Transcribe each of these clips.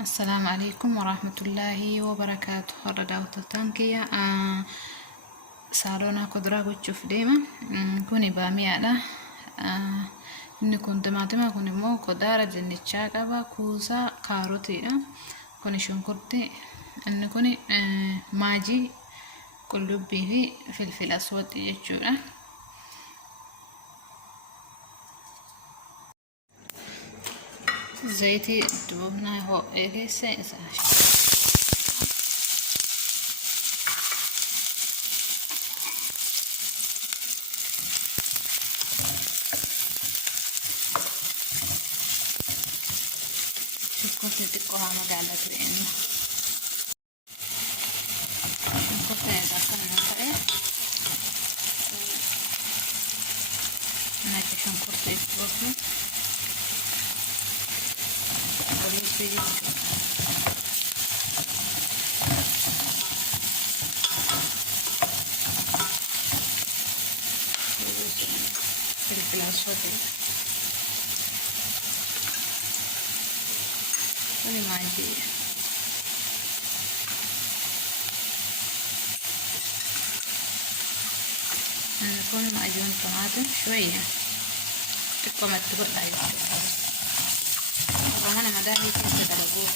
السلام عليكم ورحمة الله وبركاته. هرداوت التانكية سالونا قدرة وتشوف ديما كوني بامي على إني كنت ماتما كوني مو قدرة جنة شاكابا كوسا كاروتي كوني شنكرتي إني كوني ماجي قلوبي في فلفل أسود يجورا زيتي دوبنا هو إيه سيسا كنت تقوها مقالة لأنه كنت أدخل نطعي ناكي شنكرت إسبوكي وليس بيجي فلفل أسود هذه معجية نكون معجون طماطم شوية تقوم تقول أيوة طبعا أنا مداهي كنت تلقوه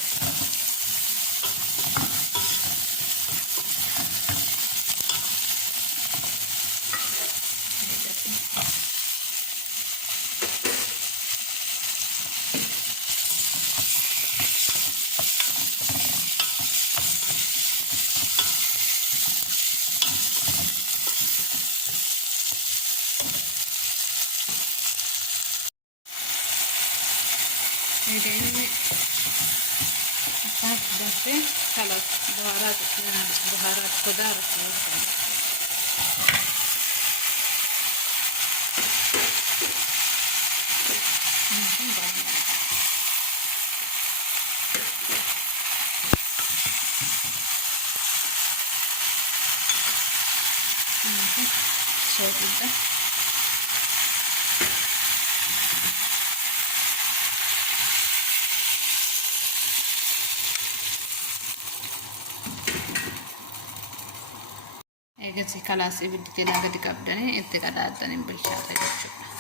ini apa berarti kalau baharat kodar so kita egaa si kalaas ibiddi jalaa gadi qabdanii itti qadaadanii bilchaata jechuudha.